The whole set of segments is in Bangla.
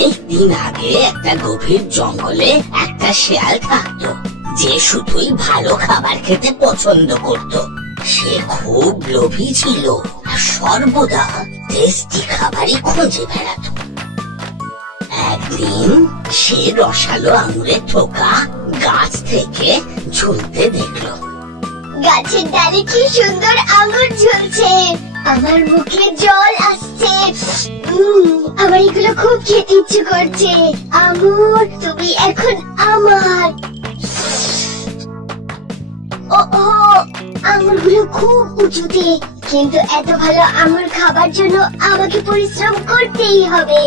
অনেক দিন আগে একটা গভীর জঙ্গলে একটা শেয়াল থাকতো, যে শুধুই ভালো খাবার খেতে পছন্দ করত। সে খুব লোভী ছিল আর সর্বদা টেস্টি খাবারই খুঁজে বেড়াত। একদিন সে রসালো আঙুরের থোকা গাছ থেকে ঝুলতে দেখলো। গাছের ডালে কি সুন্দর আঙুর ঝুলছে, আমার মুখে জল আসছে। আমার এগুলো খুব খেতে ইচ্ছে করছে। আঙুর, তুমি এখন আমার। ও আঙুরগুলো খুব উঁচুতে, কিন্তু এত ভালো আঙুর খাবার জন্য আমাকে পরিশ্রম করতেই হবে।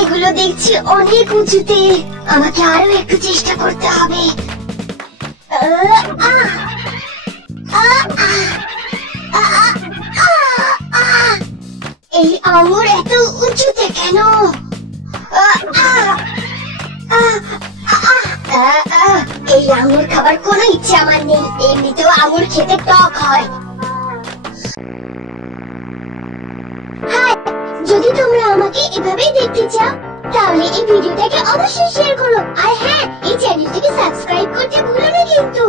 এগুলো দেখছি অনেক উঁচুতে, আমাকে আরো একটু চেষ্টা করতে হবে। এই আঙুর এত উঁচুতে কেন? এই আঙুর খাবার কোনো ইচ্ছে আমার নেই, এমনিতেও আঙুর খেতে টক হয়। যদি তোমরা আমাকে এভাবেই দেখতে চাও তাহলে এই ভিডিওটাকে অবশ্যই শেয়ার করো, আর হ্যাঁ, এই চ্যানেলটিকে সাবস্ক্রাইব করতে ভুলো না কিন্তু।